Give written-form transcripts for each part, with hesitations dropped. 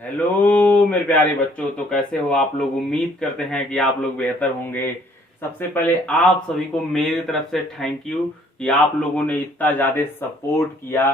Hello मेरे प्यारे बच्चों, तो कैसे हो आप लोग। उम्मीद करते हैं कि आप लोग बेहतर होंगे। सबसे पहले आप सभी को मेरी तरफ से थैंक यू कि आप लोगों ने इतना ज्यादा सपोर्ट किया।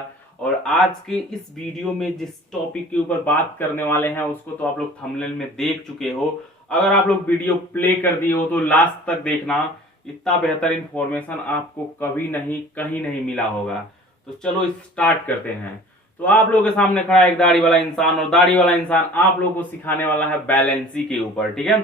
और आज के इस वीडियो में जिस टॉपिक के ऊपर बात करने वाले हैं उसको तो आप लोग थंबनेल में देख चुके हो। अगर आप लोग वीडियो प्ले कर दिए हो तो लास्ट तक देखना, इतना बेहतर इंफॉर्मेशन आपको कभी नहीं कहीं नहीं मिला होगा। तो चलो स्टार्ट करते हैं। तो आप लोगों के सामने खड़ा है एक दाढ़ी वाला इंसान, और दाढ़ी वाला इंसान आप लोगों को सिखाने वाला है बैलेंसी के ऊपर। ठीक है,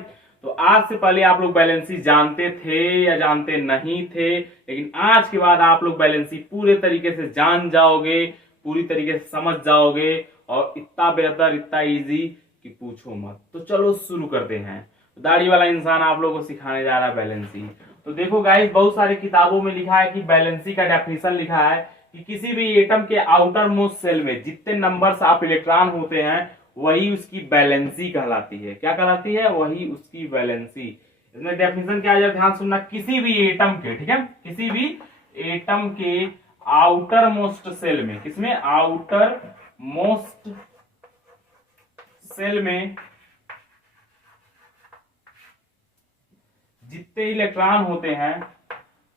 तो आज से पहले आप लोग बैलेंसी जानते थे या जानते नहीं थे, लेकिन आज के बाद आप लोग बैलेंसी पूरे तरीके से जान जाओगे, पूरी तरीके से समझ जाओगे, और इतना बेहतर इतना इजी कि पूछो मत। तो चलो शुरू करते हैं। दाढ़ी वाला इंसान आप लोगों को सिखाने जा रहा है बैलेंसी। तो देखो गाइस, बहुत सारी किताबों में लिखा है कि बैलेंसी का डेफिनेशन लिखा है कि किसी भी एटम के आउटर मोस्ट सेल में जितने नंबर्स ऑफ इलेक्ट्रॉन होते हैं वही उसकी बैलेंसी कहलाती है। क्या कहलाती है? वही उसकी बैलेंसी। इसमें डेफिनेशन क्या है, ध्यान सुनना। किसी भी एटम के, ठीक है, किसी भी एटम के आउटर मोस्ट सेल में, किसमें? आउटर मोस्ट सेल में जितने इलेक्ट्रॉन होते हैं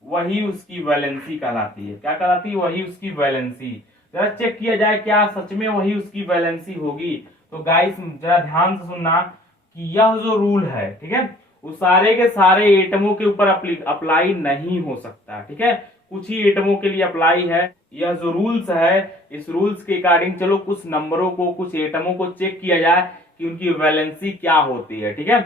वही उसकी वैलेंसी कहलाती है। क्या कहलाती है? वही उसकी वैलेंसी। जरा चेक किया जाए क्या सच में वही उसकी वैलेंसी होगी। तो गाइस जरा ध्यान से सुनना कि यह जो रूल है, ठीक है, वो सारे के सारे एटमों के ऊपर अप्लाई नहीं हो सकता। ठीक है, कुछ ही एटमों के लिए अप्लाई है। यह जो रूल्स है, इस रूल्स के अकॉर्डिंग चलो कुछ नंबरों को, कुछ एटमों को चेक किया जाए कि उनकी वैलेंसी क्या होती है। ठीक है,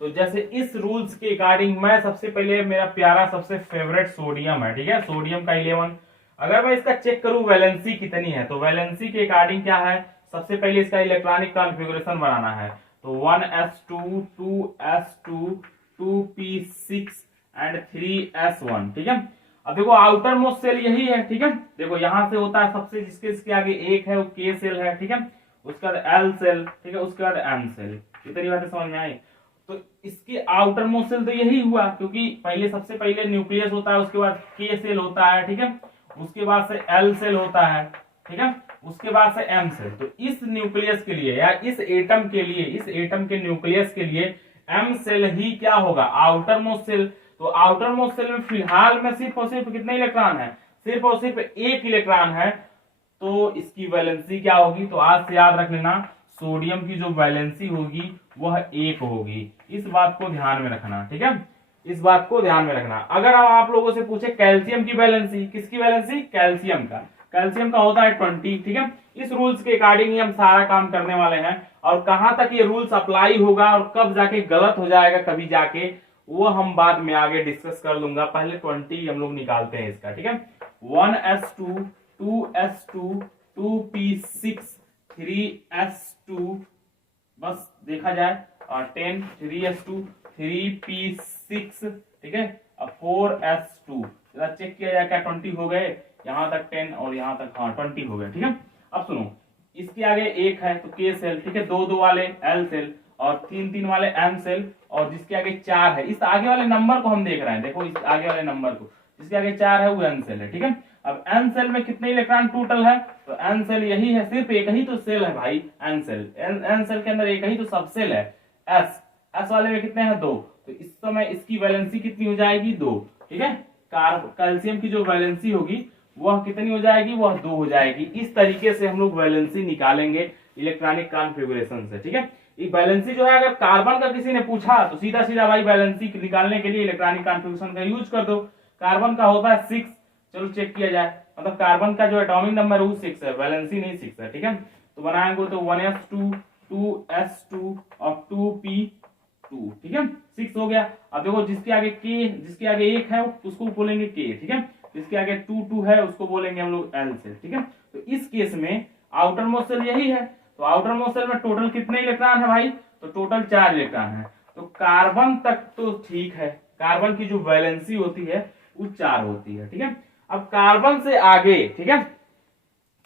तो जैसे इस रूल्स के अकॉर्डिंग मैं सबसे पहले, मेरा प्यारा सबसे फेवरेट सोडियम है। ठीक है, सोडियम का 11। अगर मैं इसका चेक करूं वैलेंसी कितनी है, तो वैलेंसी के अकॉर्डिंग क्या है, सबसे पहले इसका इलेक्ट्रॉनिक कॉन्फ़िगरेशन बनाना है। तो 1s2 2s2 2p6 and 3s1। ठीक है, अब देखो आउटर मोस्ट सेल यही है। ठीक है, देखो यहां से होता है सबसे, जिसके इसके आगे एक है वो के सेल है। ठीक है, उसके बाद एल सेल, ठीक है, उसके बाद एम सेल। इतनी बातें समझ में आई। तो इसके आउटर मोस्ट सेल तो यही हुआ, क्योंकि पहले सबसे पहले न्यूक्लियस होता है, उसके बाद के सेल होता है। ठीक है, उसके बाद से एल सेल होता है। ठीक है, उसके बाद से एम सेल। तो इस न्यूक्लियस के लिए या इस एटम के लिए, इस एटम के न्यूक्लियस के लिए एम सेल ही क्या होगा? Outermost cell. तो आउटर मोस्ट सेल में फिलहाल में सिर्फ और सिर्फ कितने इलेक्ट्रॉन है? सिर्फ और सिर्फ एक इलेक्ट्रॉन है। तो इसकी वैलेंसी क्या होगी? तो आज से याद रख लेना, सोडियम की जो वैलेंसी होगी वह 1 होगी। इस बात को ध्यान में रखना। ठीक है, इस बात को ध्यान में रखना। अगर आप लोगों से पूछे कैल्शियम की वैलेंसी, किसकी वैलेंसी? कैल्शियम का। कैल्शियम का होता है 20। ठीक है, इस रूल्स के अकॉर्डिंग ही हम सारा काम करने वाले हैं। और कहां तक ये रूल्स अप्लाई होगा और कब जाके गलत हो जाएगा कभी जाके, वो हम बाद में आगे डिस्कस कर लूंगा। पहले 20 हम लोग निकालते हैं इसका। ठीक है, 1s2 2s2 2p6 3s2, बस देखा जाए, और 10 3s2 3p6। ठीक है, अब 4s2 जरा चेक किया जाए क्या 20 हो गए? यहां तक 10 और यहां तक, हाँ 20 हो गए। ठीक है, अब सुनो, इसके आगे एक है तो के सेल, ठीक है, 2 2 वाले एल सेल, और 3 3 वाले एम सेल, और जिसके आगे 4 है, इस आगे वाले नंबर को हम देख रहे हैं। देखो इस आगे वाले नंबर को, जिसके आगे 4 है वो एन सेल है। ठीक है, अब एन सेल में कितने इलेक्ट्रॉन टोटल है? तो एन सेल यही है, सिर्फ एक ही तो सेल है भाई, एन सेल। एन सेल के अंदर एक ही तो सब सेल है। एस एस वाले में कितने हैं? 2। तो इस समय इसकी वैलेंसी कितनी हो जाएगी? 2। ठीक है, कैल्शियम की जो वैलेंसी होगी वह कितनी हो जाएगी? वह 2 हो जाएगी। इस तरीके से हम लोग वैलेंसी निकालेंगे इलेक्ट्रॉनिक कॉन्फ़िगरेशन से। ठीक है, ये बैलेंसी जो है, अगर कार्बन का किसी ने पूछा तो सीधा सीधा भाई बैलेंसी निकालने के लिए इलेक्ट्रॉनिक कॉन्फ़िगरेशन का यूज कर दो। कार्बन का होता है 6। चलो चेक किया जाए, मतलब कार्बन का जो एटॉमिक नंबर है वो 6 है, वैलेंसी नहीं 6 है। ठीक है, तो बनाएंगे तो 1s2 2s2 और 2p2। ठीक है, 6 हो गया। अब देखो जिसके आगे के, जिसके आगे 1 है उसको बोलेंगे के। ठीक है, जिसके आगे 2 2 है उसको बोलेंगे हम लोग एल से। ठीक है, तो इस केस में आउटर मोस्ट सेल यही है। तो आउटर मोस्ट सेल में टोटल कितने इलेक्ट्रॉन है भाई? तो टोटल 4 इलेक्ट्रॉन है। तो कार्बन तक तो ठीक है, कार्बन की जो वैलेंसी होती है वो 4 होती है। ठीक है, अब कार्बन से आगे, ठीक है,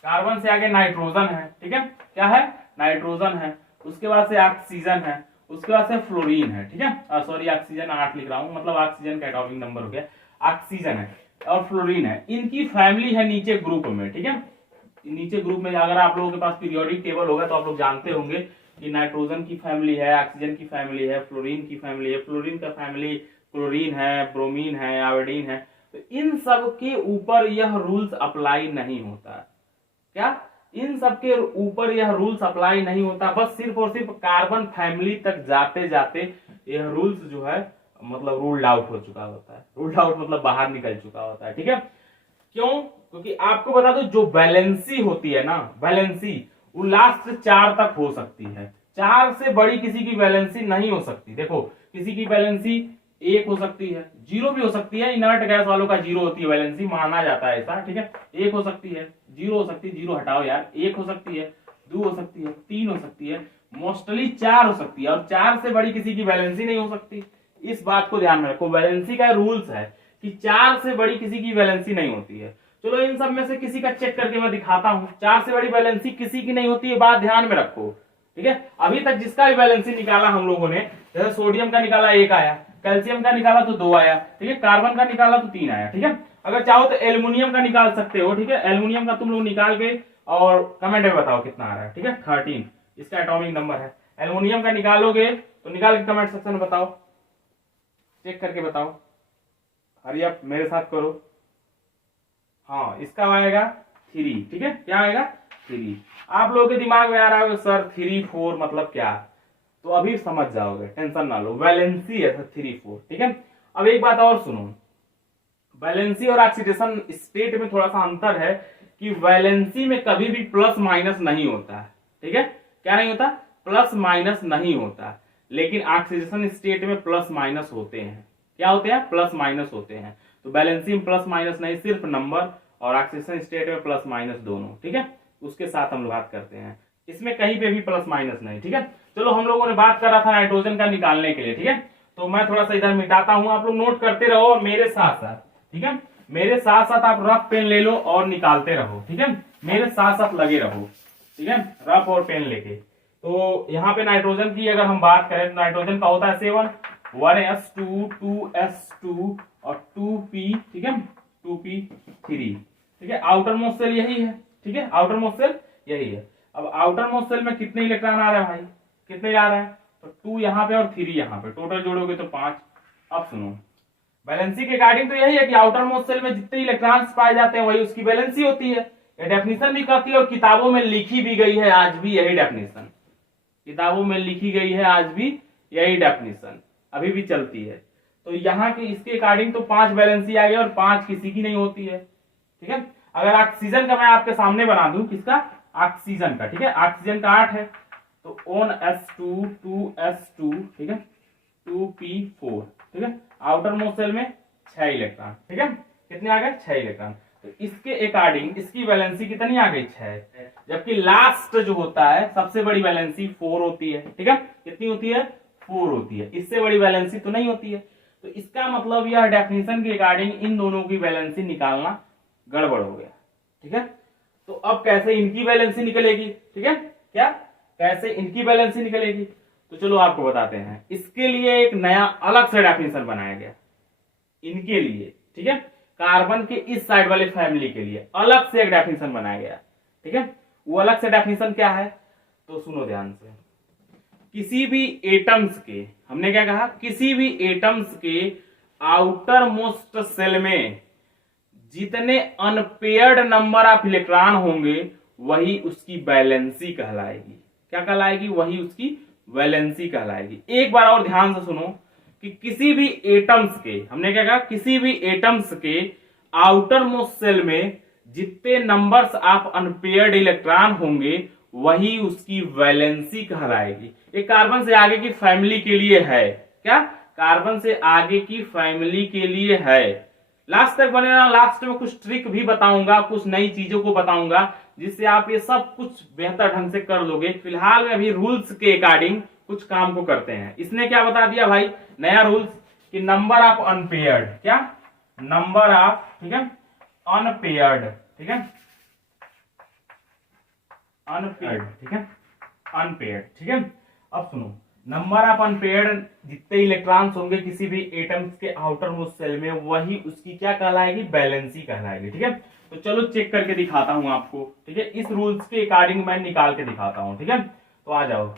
कार्बन से आगे नाइट्रोजन है। ठीक है, क्या है? नाइट्रोजन है। उसके बाद से ऑक्सीजन है, उसके बाद से फ्लोरीन है। ठीक है, सॉरी ऑक्सीजन 8 लिख रहा हूं, मतलब ऑक्सीजन का एटॉमिक नंबर हो गया। ऑक्सीजन है और फ्लोरीन है, इनकी फैमिली है नीचे ग्रुप में। ठीक है, नीचे ग्रुप में अगर आप लोगों के पास पीरियोडिक टेबल होगा तो आप लोग जानते होंगे कि नाइट्रोजन की फैमिली है, ऑक्सीजन की फैमिली है, फ्लोरीन की फैमिली है, फ्लोरीन का फैमिली क्लोरीन है, ब्रोमीन है, आयोडीन है, तो इन सब के ऊपर यह रूल्स अप्लाई नहीं होता। क्या इन सब के ऊपर यह रूल्स अप्लाई नहीं होता, बस सिर्फ और सिर्फ कार्बन फैमिली तक जाते जाते यह रूल्स जो है मतलब रूल्ड आउट हो चुका होता है। रूल्ड आउट मतलब बाहर निकल चुका होता है। ठीक है, क्यों? क्योंकि आपको बता दो जो वैलेंसी होती है ना, वैलेंसी वो लास्ट 4 तक हो सकती है, 4 से बड़ी किसी की वैलेंसी नहीं हो सकती। देखो किसी की वैलेंसी 1 हो सकती है, 0 भी हो सकती है, इनर्ट गैस वालों का 0 होती है वैलेंसी, माना जाता है ऐसा। ठीक है, 1 हो सकती है, 0 हो सकती है, 0 हटाओ यार, 1 हो सकती है, 2 हो सकती है, 3 हो सकती है, मोस्टली 4 हो सकती है, और 4 से बड़ी किसी की वैलेंसी नहीं हो सकती। इस बात को ध्यान में रखो, वैलेंसी का रूल्स है कि 4 से बड़ी किसी की वैलेंसी नहीं होती है। चलो इन सब में से किसी का चेक करके मैं दिखाता हूं, 4 से बड़ी वैलेंसी किसी की नहीं होती है, बात ध्यान में रखो। ठीक है, अभी तक जिसका भी वैलेंसी निकाला हम लोगों ने, जैसे सोडियम का निकाला 1 आया, कैल्शियम का निकाला तो 2 आया, ठीक है, कार्बन का निकाला तो 3 आया। ठीक है, अगर चाहो तो एल्युमिनियम का निकाल सकते हो। ठीक है, एल्युमिनियम का तुम लोग निकाल के और कमेंट में बताओ कितना आ रहा है। ठीक है, 13 इसका एटॉमिक नंबर है। एल्युमिनियम का निकालोगे तो निकाल के कमेंट सेक्शन में बताओ, चेक करके बताओ, हरी आप मेरे साथ करो। हाँ, इसका आएगा 3। ठीक है, क्या आएगा 3। आप लोगों के दिमाग में आ रहा होगा सर 3 4 मतलब क्या, तो अभी समझ जाओगे, टेंशन ना लो, वैलेंसी है 3 4। ठीक है, अब एक बात और सुनो, वैलेंसी और ऑक्सीडेशन स्टेट में थोड़ा सा अंतर है कि वैलेंसी में कभी भी प्लस माइनस नहीं होता है। ठीक है, क्या नहीं होता, प्लस माइनस नहीं होता, लेकिन ऑक्सीडेशन स्टेट में प्लस माइनस होते हैं। क्या होते हैं, प्लस माइनस होते हैं। तो बैलेंसी में प्लस माइनस नहीं, सिर्फ नंबर, और ऑक्सीडेशन स्टेट में प्लस माइनस दोनों। ठीक है, उसके साथ हम लोग बात करते हैं, इसमें कहीं पे भी प्लस माइनस नहीं। ठीक है, चलो हम लोगों ने बात कर रहा था नाइट्रोजन का निकालने के लिए। ठीक है, तो मैं थोड़ा सा इधर मिटाता हूं, आप लोग नोट करते रहो मेरे साथ साथ। ठीक है, मेरे साथ साथ आप रफ पेन ले लो और निकालते रहो। ठीक है, मेरे साथ साथ लगे रहो। ठीक है, रफ और पेन लेके। तो यहाँ पे नाइट्रोजन की अगर हम बात करें तो नाइट्रोजन का होता है 7 1s2 2s2 और 2p। ठीक है, 2p3। ठीक है, आउटर मोस्ट सेल यही है। ठीक है, आउटर मोस्ट सेल यही है। अब आउटर मोस्ट सेल में कितने इलेक्ट्रॉन आ रहे हैं भाई, कितने आ रहे हैं, तो 2 यहाँ पे और 3 यहाँ पे, टोटल जोड़ोगे तो 5। अब सुनो, वैलेंसी के अकॉर्डिंग तो यही है कि आउटर मोस्ट सेल में जितने इलेक्ट्रॉन्स पाए जाते हैं वही उसकी वैलेंसी होती है। ये डेफिनेशन भी कहती है और किताबों में लिखी भी गई है, आज भी यही डेफिनेशन किताबों में लिखी गई है, आज भी यही डेफिनेशन अभी भी चलती है। तो यहाँ की इसके अकॉर्डिंग तो 5 वैलेंसी आ गई और 5 किसी की नहीं होती है। ठीक है, अगर ऑक्सीजन का मैं आपके सामने बना दूं, किसका, ऑक्सीजन का। ठीक है, ऑक्सीजन का 8 है, तो ONS2 2s2। ठीक है, 2p4। ठीक है, आउटर मोस्ट सेल में 6 इलेक्ट्रॉन। ठीक है, कितने आ गए, 6 इलेक्ट्रॉन। तो इसके अकॉर्डिंग इसकी वैलेंसी कितनी आ गई, 6, जबकि लास्ट जो होता है सबसे बड़ी वैलेंसी 4 होती है। ठीक है, कितनी होती है, 4 होती है, इससे बड़ी वैलेंसी तो नहीं होती है। तो इसका मतलब यह डेफिनेशन के अकॉर्डिंग इन दोनों की वैलेंसी निकालना गड़बड़ हो गया। ठीक है, तो अब कैसे इनकी वैलेंसी निकलेगी। ठीक है, क्या कैसे इनकी वैलेंसी निकलेगी, तो चलो आपको बताते हैं। इसके लिए एक नया अलग से डेफिनेशन बनाया गया इनके लिए। ठीक है, कार्बन के इस साइड वाले फैमिली के लिए अलग से एक डेफिनेशन बनाया गया। ठीक है, वो अलग से डेफिनेशन क्या है, तो सुनो ध्यान से। किसी भी एटम्स के, हमने क्या कहा, किसी भी एटम्स के आउटर मोस्ट सेल में जितने अनपेयर्ड नंबर ऑफ इलेक्ट्रॉन होंगे वही उसकी वैलेंसी कहलाएगी। क्या कहलाएगी, वही उसकी वैलेंसी कहलाएगी। एक बार और ध्यान से सुनो कि किसी भी एटम्स के, हमने क्या कहा, किसी भी एटम्स के आउटर मोस्ट सेल में जितने नंबर्स ऑफ अनपेयर्ड इलेक्ट्रॉन होंगे वही उसकी वैलेंसी कहलाएगी। ये कार्बन से आगे की फैमिली के लिए है। क्या, कार्बन से आगे की फैमिली के लिए है। लास्ट तक बने रहना, लास्ट में कुछ ट्रिक भी बताऊंगा, कुछ नई चीजों को बताऊंगा जिससे आप ये सब कुछ बेहतर ढंग से कर लोगे। फिलहाल में अभी रूल्स के अकॉर्डिंग कुछ काम को करते हैं। इसने क्या बता दिया भाई, नया रूल्स, कि नंबर ऑफ अनपेयर्ड, क्या, नंबर ऑफ, ठीक है, अनपेयर्ड, ठीक है, अनपेयर्ड, ठीक है, अनपेयर्ड। ठीक है, अब सुनो, नंबर ऑफ अनपेयर्ड जितने इलेक्ट्रॉन्स होंगे किसी भी एटम्स के आउटर मोस्ट सेल में वही उसकी क्या कहलाएगी, वैलेंसी कहलाएगी। ठीक है, तो चलो चेक करके दिखाता हूं आपको। ठीक है, इस रूल्स के अकॉर्डिंग मैं निकाल के दिखाता हूं। ठीक है, तो आ जाओ,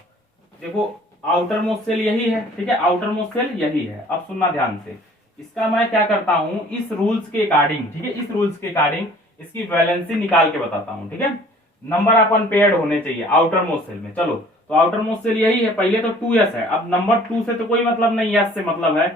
देखो आउटर मोस्ट सेल यही है, ठीक है, आउटर मोस्ट सेल यही है। अब सुनना ध्यान से, इसका मैं क्या करता हूं, इस रूल्स के अकॉर्डिंग, ठीक है, इस रूल्स के अकॉर्डिंग इसकी वैलेंसी निकाल के बताता हूं, ठीक है। नंबर ऑफ अनपेयर्ड होने चाहिए आउटर मोस्ट सेल में। चलो तो आउटर मोस्ट सेल यही है, पहले तो 2s है। अब नंबर 2 से तो कोई मतलब नहीं, s से मतलब है।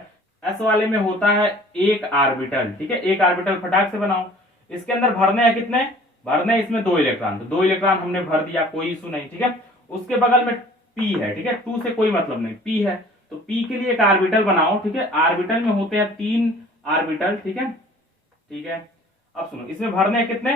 s वाले में होता है एक ऑर्बिटल, ठीक है, एक ऑर्बिटल फटाक से बनाओ। इसके अंदर भरने हैं कितने, भरने इसमें 2 इलेक्ट्रॉन, तो 2 इलेक्ट्रॉन हमने भर दिया, कोई इशू नहीं, ठीक है। उसके बगल में p है, ठीक है, 2 से कोई मतलब नहीं, p है, तो p के लिए एक ऑर्बिटल बनाओ, ठीक है। ऑर्बिटल में होते हैं 3 ऑर्बिटल, ठीक है, ठीक है। अब सुनो, इसमें भरने हैं कितने,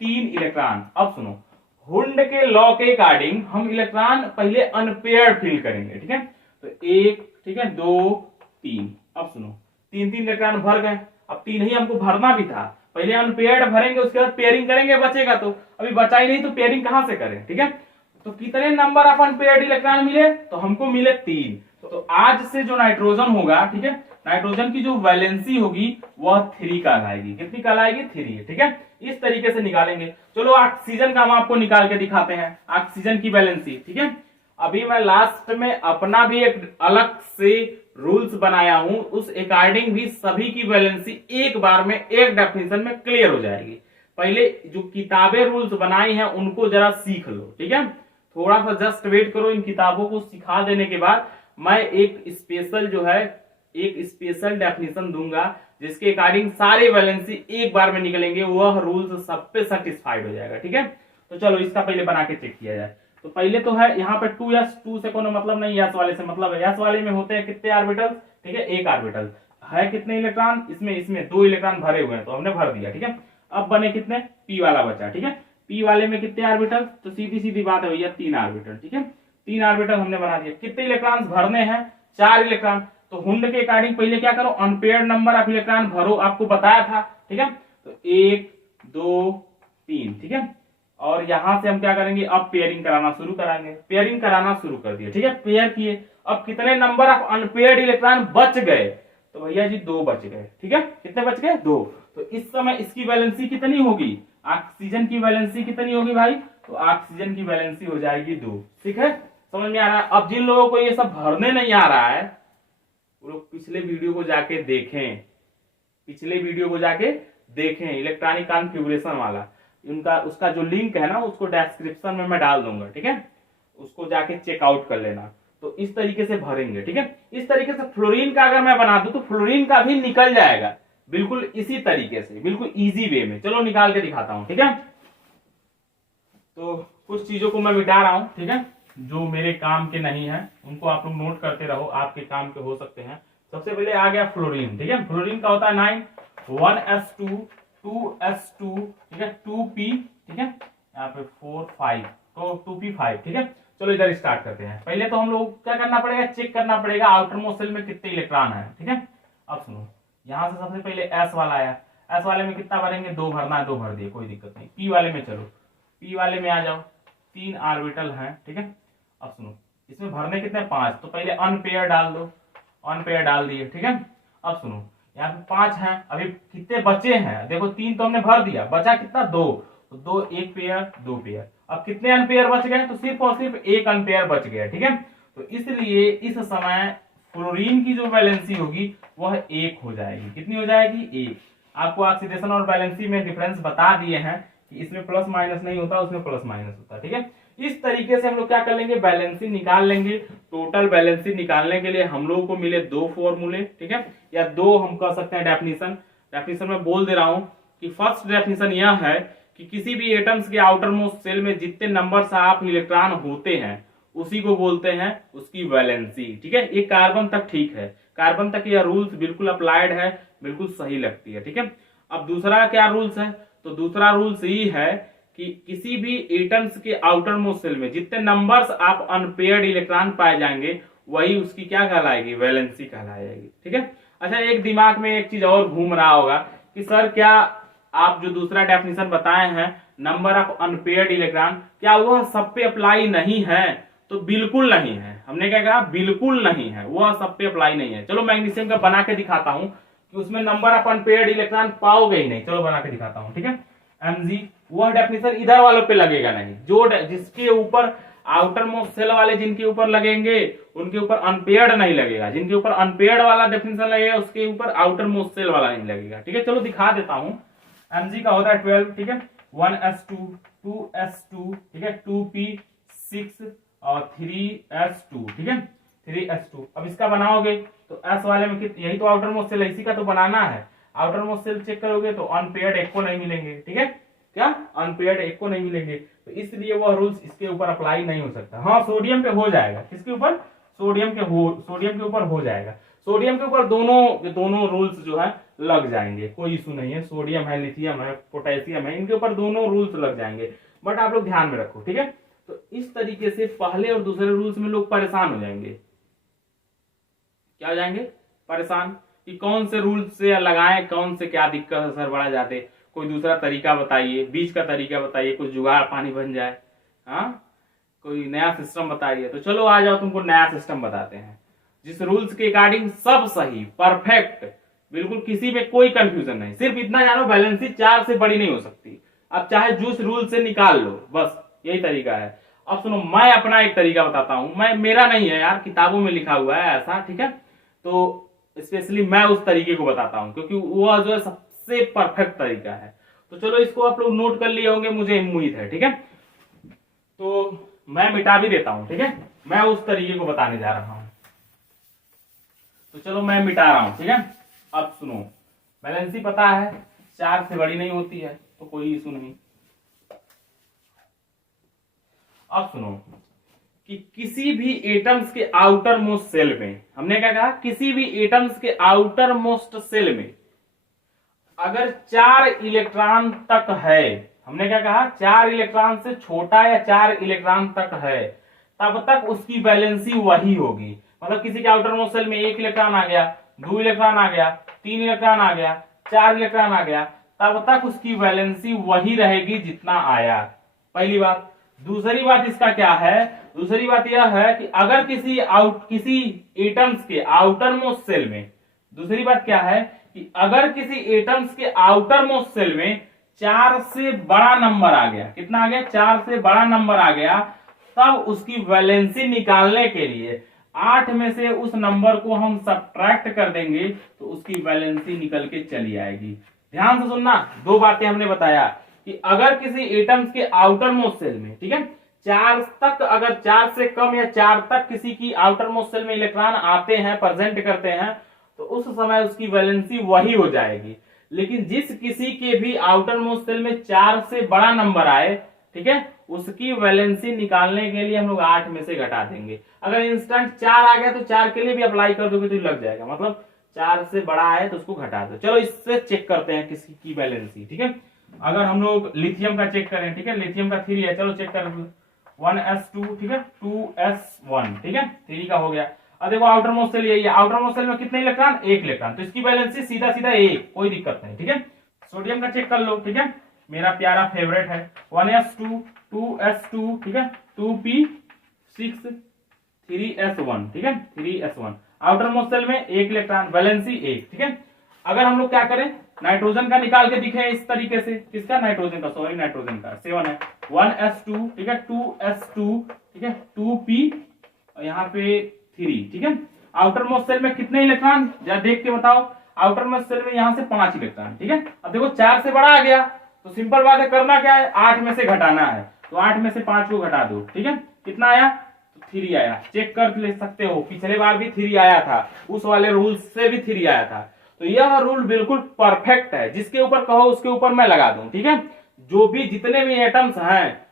3 इलेक्ट्रॉन। अब सुनो, हुंड के लॉ के अकॉर्डिंग हम इलेक्ट्रॉन पहले अनपेयर्ड फिल करेंगे, ठीक है। तो 1, ठीक है, 2, 3। अब सुनो, 3 इलेक्ट्रॉन भर गए। अब 3 ही हमको भरना भी था, पहले अनपेयर्ड भरेंगे, उसके बाद पेयरिंग करेंगे, बचेगा तो। अभी बचा ही नहीं तो पेयरिंग कहां से करें, ठीक है। तो कितने नंबर ऑफ अनपेयर्ड इलेक्ट्रॉन मिले, तो हमको मिले 3। तो आज से जो नाइट्रोजन होगा, ठीक है, नाइट्रोजन की जो वैलेंसी होगी वह 3 कहलाएगी। कितनी कहलाएगी, 3, ठीक है। इस तरीके से निकालेंगे। चलो ऑक्सीजन का हम आपको निकाल के दिखाते हैं, ऑक्सीजन की वैलेंसी, ठीक है। अभी मैं लास्ट में अपना भी एक अलग से रूल्स बनाया हूं, उस अकॉर्डिंग भी सभी की वैलेंसी एक बार में एक डेफिनेशन में क्लियर हो जाएगी। पहले जो किताबें रूल्स बनाई हैं उनको जरा सीख लो, ठीक है, थोड़ा सा जस्ट वेट करो। इन किताबों को सिखा देने के बाद मैं एक स्पेशल जो है, एक स्पेशल डेफिनेशन दूंगा जिसके अकॉर्डिंग सारे वैलेंसी एक बार में निकलेंगे, वह रूल्स सब पे सेटिस्फाइड हो जाएगा, ठीक है। तो चलो इसका पहले बना के चेक किया जाए। तो पहले तो है यहाँ पे 2s, 2 से कोनो मतलब नहीं, s वाले से मतलब है। s वाले में होते हैं कितने ऑर्बिटल, ठीक है, एक ऑर्बिटल है। कितने इलेक्ट्रॉन, इसमें 2 इलेक्ट्रॉन भरे हुए हैं, तो हमने भर दिया, ठीक है। अब बने कितने, p वाला बचा, ठीक है। p वाले में कितने ऑर्बिटल, तो सीधी सीधी बात है भैया 3 ऑर्बिटल, ठीक है। 3 ऑर्बिटल हमने बना दिया। कितने इलेक्ट्रॉन भरने हैं, 4 इलेक्ट्रॉन। तो हुंड के अकॉर्डिंग पहले क्या करो, अनपेयर्ड नंबर ऑफ इलेक्ट्रॉन भरो, आपको बताया था, ठीक है। तो 1, 2, 3, ठीक है। और यहां से हम क्या करेंगे, अब पेयरिंग कराना शुरू कराएंगे। पेयरिंग कराना शुरू कर दिया, ठीक है, पेयर किए। अब कितने नंबर ऑफ अनपेयर्ड इलेक्ट्रॉन बच गए, तो भैया जी 2 बच गए, ठीक है। कितने बच गए, 2। तो इस समय इसकी वैलेंसी कितनी होगी, ऑक्सीजन की वैलेंसी कितनी होगी भाई, तो ऑक्सीजन की वैलेंसी हो जाएगी 2, ठीक है। समझ में आ रहा है। अब जिन लोगों को ये सब भरने नहीं आ रहा है वो लोग पिछले वीडियो को जाके देखें, पिछले वीडियो को जाके देखें, इलेक्ट्रॉनिक कॉन्फ़िगरेशन वाला, उनका उसका जो लिंक है ना उसको डिस्क्रिप्शन में मैं डाल दूंगा, ठीक है, उसको जाके चेकआउट कर लेना। तो इस तरीके से भरेंगे, ठीक है। इस तरीके से फ्लोरीन का अगर मैं बना दूं तो फ्लोरीन का भी निकल जाएगा, बिल्कुल इसी तरीके से, बिल्कुल इजी वे में। चलो निकाल के दिखाता हूं, ठीक है। तो कुछ चीजों को मैं मिटा रहा हूं, ठीक है, जो मेरे काम के नहीं है उनको आप लोग नोट करते रहो, आपके काम के हो सकते हैं। सबसे पहले आ गया फ्लोरीन, ठीक है। फ्लोरीन का होता है 9, 1s2, 2s2, ठीक है, 2p, ठीक है, यहाँ पे 4, 5, तो 2p5, ठीक है। चलो इधर स्टार्ट करते हैं। पहले तो हम लोग क्या करना पड़ेगा, चेक करना पड़ेगा आउटर मोस्ट सेल में कितने इलेक्ट्रॉन है, ठीक है। अब सुनो, यहां से सबसे पहले s वाला आया, s वाले में कितना भरेंगे, 2 भरना है, 2 भर दिए, कोई दिक्कत नहीं। p वाले में चलो, p वाले में आ जाओ, 3 ऑर्बिटल हैं, ठीक है। अब सुनो, इसमें भरने कितने, 5, तो पहले अनपेयर डाल दो, अनपेयर डाल दिए, ठीक है। अब सुनो, यहाँ पे 5 हैं, अभी कितने बचे हैं, देखो 3 तो हमने भर दिया, बचा कितना, 2, तो 2, 1 पेयर, 2 पेयर। अब कितने अनपेयर बच गए, तो सिर्फ और सिर्फ 1 अनपेयर बच गया, ठीक है। तो इसलिए इस समय फ्लोरीन की जो वैलेंसी होगी वह 1 हो जाएगी। कितनी हो जाएगी, 1। आपको ऑक्सीडेशन और वैलेंसी में डिफरेंस बता दिए हैं कि इसमें प्लस माइनस नहीं होता, उसमें प्लस माइनस होता है, ठीक है। इस तरीके से हम लोग क्या कर लेंगे, बैलेंसिंग निकाल लेंगे। टोटल बैलेंसिंग निकालने के लिए हम लोगों को मिले 2 फॉर्मूले, ठीक है, या 2 हम कह सकते हैं डेफिनेशन में बोल दे रहा हूं कि फर्स्ट डेफिनेशन यह है कि किसी भी एटम्स के आउटर मोस्ट सेल में जितने नंबर ऑफ इलेक्ट्रॉन होते हैं उसी को बोलते हैं उसकी वैलेंसी, ठीक है। ये कार्बन तक ठीक है, कार्बन तक यह रूल्स बिल्कुल अप्लाइड है, बिल्कुल सही लगती है, ठीक है। अब दूसरा क्या रूल्स है, तो दूसरा रूल्स ये है कि किसी भी एटम्स के आउटर मोस्ट सेल में जितने नंबर्स आप अनपेयर्ड इलेक्ट्रॉन पाए जाएंगे वही उसकी क्या कहलाएगी, वैलेंसी कहलाएगी, ठीक है। अच्छा, एक दिमाग में एक चीज और घूम रहा होगा कि सर क्या आप जो दूसरा डेफिनेशन बताए हैं नंबर ऑफ अनपेयर्ड इलेक्ट्रॉन, क्या वह सब पे अप्लाई नहीं है, तो बिल्कुल नहीं है। हमने क्या कहा, बिल्कुल नहीं है, वह सब पे अप्लाई नहीं है। चलो मैग्नीशियम का बना के दिखाता हूं कि उसमें नंबर ऑफ अनपेयर्ड इलेक्ट्रॉन पाओगे ही नहीं। चलो बना के दिखाता हूं, ठीक है। Mg, वह डेफिनेशन इधर वालों पे लगेगा नहीं, जो जिसके ऊपर आउटर मोस्ट सेल वाले जिनके ऊपर लगेंगे उनके ऊपर अनपेयर्ड नहीं लगेगा, जिनके ऊपर अनपेयर्ड वाला डेफिनेशन लगेगा उसके ऊपर आउटर मोस्ट सेल वाला नहीं लगेगा। ठीक है, चलो दिखा देता हूं। Mg का होता है 12, ठीक है, 1s2 2s2, ठीक है, 2p6 और 3s2, ठीक है, 3s2। अब इसका बनाओगे तो s वाले में यही तो आउटर मोस्ट सेल है, इसी का तो बनाना है। आउटर मोस्ट सेल चेक करोगे तो अनपेयर्ड एक को नहीं मिलेंगे। ठीक है, क्या अनपेयर्ड एक को नहीं मिलेंगे, तो इसलिए वह रूल्स इसके ऊपर अप्लाई नहीं हो सकता। हाँ, सोडियम पे हो जाएगा। किसके ऊपर? सोडियम के ऊपर हो जाएगा। सोडियम के ऊपर दोनों रूल्स जो है लग जाएंगे, कोई इशू नहीं है। सोडियम है, लिथियम है, पोटेशियम है, इनके ऊपर दोनों रूल्स लग जाएंगे। बट आप लोग ध्यान में रखो, ठीक है। तो इस तरीके से पहले और दूसरे रूल्स में लोग परेशान हो जाएंगे। क्या हो जाएंगे? परेशान, कि कौन से रूल से लगाएं, कौन से क्या दिक्कत है सर, बढ़ा जाते। कोई दूसरा तरीका बताइए, बीच का तरीका बताइए, कुछ जुगाड़ पानी बन जाए। हाँ, कोई नया सिस्टम बताइए। तो चलो आ जाओ, तुमको नया सिस्टम बताते हैं जिस रूल्स के अकॉर्डिंग सब सही, परफेक्ट, बिल्कुल किसी में कोई कंफ्यूजन नहीं। सिर्फ इतना जानो, वैलेंसी 4 से बड़ी नहीं हो सकती। अब चाहे जूस रूल से निकाल लो, बस यही तरीका है। अब सुनो, मैं अपना एक तरीका बताता हूं। मेरा नहीं है यार, किताबों में लिखा हुआ है ऐसा, ठीक है। तो स्पेशली मैं उस तरीके को बताता हूं क्योंकि वो जो है सबसे परफेक्ट तरीका है। तो चलो, इसको आप लोग नोट कर लिए होंगे, मुझे उम्मीद है, ठीक है। तो मैं मिटा भी देता हूं, ठीक है। मैं उस तरीके को बताने जा रहा हूं, तो चलो मैं मिटा रहा हूं, ठीक है। अब सुनो, वैलेंसी पता है 4 से बड़ी नहीं होती है, तो कोई इशू नहीं। अब सुनो कि किसी भी एटम्स के आउटर मोस्ट सेल में, हमने क्या कहा, किसी भी एटम्स के आउटर मोस्ट सेल में अगर 4 इलेक्ट्रॉन तक है, हमने क्या कहा, 4 इलेक्ट्रॉन से छोटा या 4 इलेक्ट्रॉन तक है, तब तक उसकी वैलेंसी वही होगी। मतलब किसी के आउटर मोस्ट सेल में 1 इलेक्ट्रॉन आ गया, 2 इलेक्ट्रॉन आ गया, 3 इलेक्ट्रॉन आ गया, 4 इलेक्ट्रॉन आ गया, तब तक उसकी वैलेंसी वही रहेगी जितना आया। पहली बात। दूसरी बात इसका क्या है? दूसरी बात यह है कि अगर किसी एटम्स के आउटर मोस्ट सेल में, दूसरी बात क्या है कि अगर किसी एटम्स के आउटर मोस्ट सेल में 4 से बड़ा नंबर आ गया, कितना आ गया? 4 से बड़ा नंबर आ गया, तब उसकी वैलेंसी निकालने के लिए 8 में से उस नंबर को हम सब्ट्रैक्ट कर देंगे तो उसकी वैलेंसी निकल के चली आएगी। ध्यान से सुनना, 2 बातें हमने बताया कि अगर किसी एटम्स के आउटर मोस्ट सेल में, ठीक है, 4 तक, अगर 4 से कम या 4 तक किसी की आउटर मोस्ट सेल में इलेक्ट्रॉन आते हैं, प्रेजेंट करते हैं, तो उस समय उसकी वैलेंसी वही हो जाएगी। लेकिन जिस किसी के भी आउटर मोस्ट सेल में 4 से बड़ा नंबर आए, ठीक है, उसकी वैलेंसी निकालने के लिए हम लोग 8 में से घटा देंगे। अगर इंस्टेंट 4 आ गया तो 4 के लिए भी अप्लाई कर दोगे तो लग जाएगा। मतलब 4 से बड़ा है तो उसको घटा दो। चलो इससे चेक करते हैं किसी की वैलेंसी, ठीक है। अगर हम लोग लिथियम का चेक करें, ठीक है, लिथियम का 3 है, चलो चेक कर 1s2, ठीक है, 2s1, ठीक है, 3 का हो गया। अब देखो आउटर मोस्ट सेल यही है, आउटर मोस्ट सेल में कितने इलेक्ट्रॉन? 1 इलेक्ट्रॉन, तो इसकी वैलेंसी सीधा सीधा 1, कोई दिक्कत नहीं, ठीक है। सोडियम का चेक कर लो, ठीक है, मेरा प्यारा फेवरेट है, 1s2 2s2, ठीक है, 2p6 3s1, ठीक है, 3s1, आउटर मोस्ट सेल में 1 इलेक्ट्रॉन, वैलेंसी 1, ठीक है। अगर हम लोग क्या करें, नाइट्रोजन का निकाल के दिखे इस तरीके से, किसका? नाइट्रोजन का, सॉरी नाइट्रोजन का 7 है, 1s2, ठीक है, 2s2, ठीक है, 2p और यहाँ पे 3, ठीक है। आउटर मोस्ट सेल में कितने इलेक्ट्रॉन, जरा देख के बताओ। आउटर मोस्ट सेल में यहाँ से 5 इलेक्ट्रॉन, ठीक है। अब देखो 4 से बड़ा आ गया तो सिंपल बात है, करना क्या है, 8 में से घटाना है, तो 8 में से 5 को घटा दो, ठीक है। कितना आया? तो 3 आया। चेक कर ले सकते हो, पिछले बार भी 3 आया था, उस वाले रूल से भी 3 आया था। तो यह रूल बिल्कुल परफेक्ट है, जिसके ऊपर कहो उसके ऊपर मैं लगा दूं, ठीक है। जो भी जितने भी एटम्स हैं,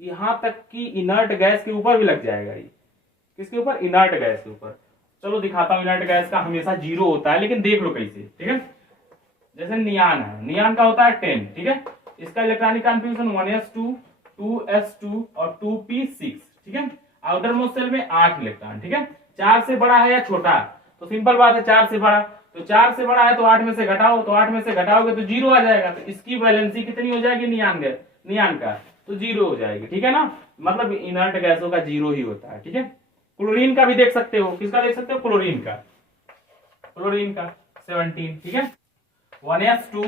यहां तक कि इनर्ट गैस के ऊपर भी लग जाएगा। ये किसके ऊपर? इनर्ट गैस के ऊपर। चलो दिखाता हूं, इनर्ट गैस का हमेशा 0 होता है, लेकिन देख लो कैसे, ठीक है। जैसे नियान है, नियान का होता है 10, ठीक है। इसका इलेक्ट्रॉनिक कॉन्फ़िगरेशन 1s2 2s2 और 2p6, ठीक है। आउटर मोस्ट सेल में 8 इलेक्ट्रॉन, ठीक है। 4 से बड़ा है या छोटा? तो सिंपल बात है, 4 से बड़ा, तो 4 से बड़ा है तो 8 में से घटाओ, तो 8 में से घटाओगे तो 0 आ जाएगा। तो इसकी वैलेंसी कितनी हो जाएगी? नियान का तो 0 हो जाएगी, ठीक है ना। मतलब इनर्ट गैसों का 0 ही होता है, ठीक है। क्लोरीन का भी देख सकते हो, किसका देख सकते हो? क्लोरीन का 17, ठीक है, 1s2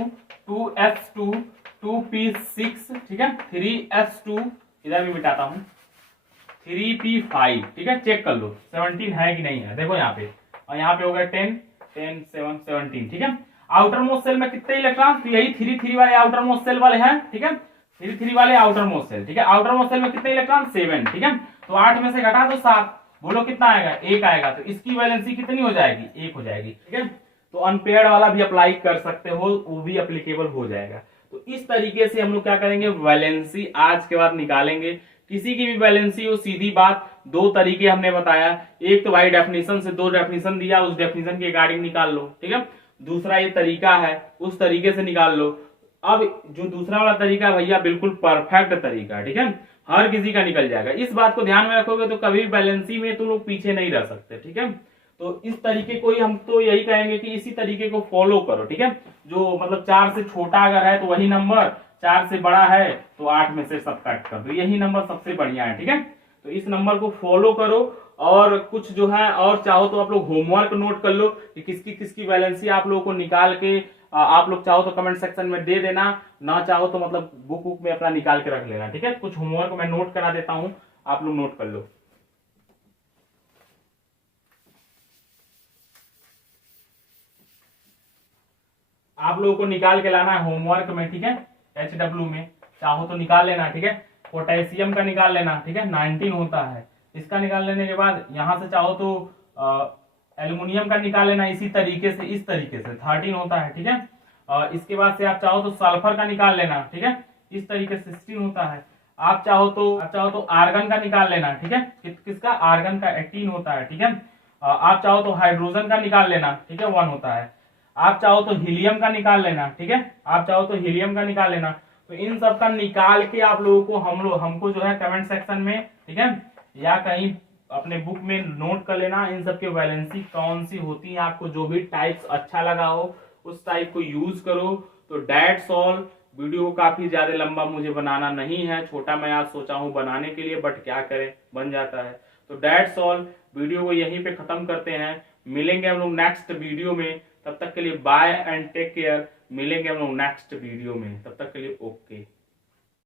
2s2 2p6, ठीक है, 3s2, इधर भी मिटाता हूं, 3p5, ठीक है, चेक कर लो 17 है कि नहीं है, देखो यहाँ पे, और यहाँ पे हो गया 10 10 7 17, ठीक है। आउटर मोस्ट सेल में कितने इलेक्ट्रॉन, तो यही 3 3 वाले आउटर मोस्ट सेल वाले हैं, ठीक है, 3 3 वाले आउटर मोस्ट सेल, ठीक है। आउटर मोस्ट सेल में कितने इलेक्ट्रॉन 7, ठीक है। तो 8 में से घटा दो 7, बोलो कितना आएगा, 1 आएगा, तो इसकी वैलेंसी कितनी हो जाएगी, 1 हो जाएगी, ठीक है। तो अनपेयर्ड वाला भी अप्लाई कर सकते हो, वो भी एप्लीकेबल हो जाएगा। तो इस तरीके से हम लोग क्या करेंगे, वैलेंसी आज के बाद निकालेंगे। किसी की भी वैलेंसी हो, सीधी बात, 2 तरीके हमने बताया, एक तो भाई डेफिनेशन से 2 डेफिनेशन दिया, उस डेफिनेशन के अकॉर्डिंग निकाल लो, ठीक है। दूसरा ये तरीका है, उस तरीके से निकाल लो। अब जो दूसरा वाला तरीका है भैया बिल्कुल परफेक्ट तरीका है, ठीक है, हर किसी का निकल जाएगा। इस बात को ध्यान में रखोगे तो कभी भी बैलेंसी में तुम लोग पीछे नहीं रह सकते, ठीक है। तो इस तरीके को ही हम तो यही कहेंगे कि इसी तरीके को फॉलो करो, ठीक है। जो मतलब 4 से छोटा अगर है तो वही नंबर, 4 से बड़ा है तो 8 में से सब कट कर दो, यही नंबर सबसे बढ़िया है, ठीक है। तो इस नंबर को फॉलो करो, और कुछ जो है और चाहो तो आप लोग होमवर्क नोट कर लो कि किसकी किसकी बैलेंसी आप लोगों को निकाल के आप लोग चाहो तो कमेंट सेक्शन में दे देना, ना चाहो तो मतलब बुक में अपना निकाल के रख लेना, ठीक है। कुछ होमवर्क मैं नोट करा देता हूं, आप लोग नोट कर लो। आप लोगों को निकाल के लाना है होमवर्क में, ठीक है, HW में चाहो तो निकाल लेना, ठीक है। पोटेशियम का निकाल लेना, ठीक है, 19 होता है। इसका निकाल लेने के बाद यहां से चाहो तो एल्यूमिनियम का निकाल लेना, इसी तरीके से, इस तरीके से 13 होता है, ठीक है। इसके बाद से आप चाहो तो सल्फर का निकाल लेना, ठीक है, इस तरीके से 16 होता है। आप चाहो तो आर्गन का निकाल लेना, ठीक है, किसका, आर्गन का 18 होता है, ठीक है। आप चाहो तो हाइड्रोजन का निकाल लेना, ठीक है, 1 होता है। आप चाहो तो हीलियम का निकाल लेना, ठीक है, आप चाहो तो हीलियम का निकाल लेना। तो इन सब का निकाल के आप लोगों को हमको जो है कमेंट सेक्शन में, ठीक है, या कहीं अपने बुक में नोट कर लेना, इन सब की वैलेंसी कौन सी होती है, आपको जो भी टाइप्स अच्छा लगा हो उस टाइप को यूज करो। तो दैट्स ऑल। वीडियो काफी ज्यादा लंबा मुझे बनाना नहीं है, छोटा मैं आज सोचा हूं बनाने के लिए, बट क्या करें, बन जाता है। तो दैट्स ऑल, वीडियो को यहीं पे खत्म करते हैं, मिलेंगे हम लोग नेक्स्ट वीडियो में। तब तक के लिए बाय एंड टेक केयर, मिलेंगे हम लोग नेक्स्ट वीडियो में, तब तक के लिए ओके।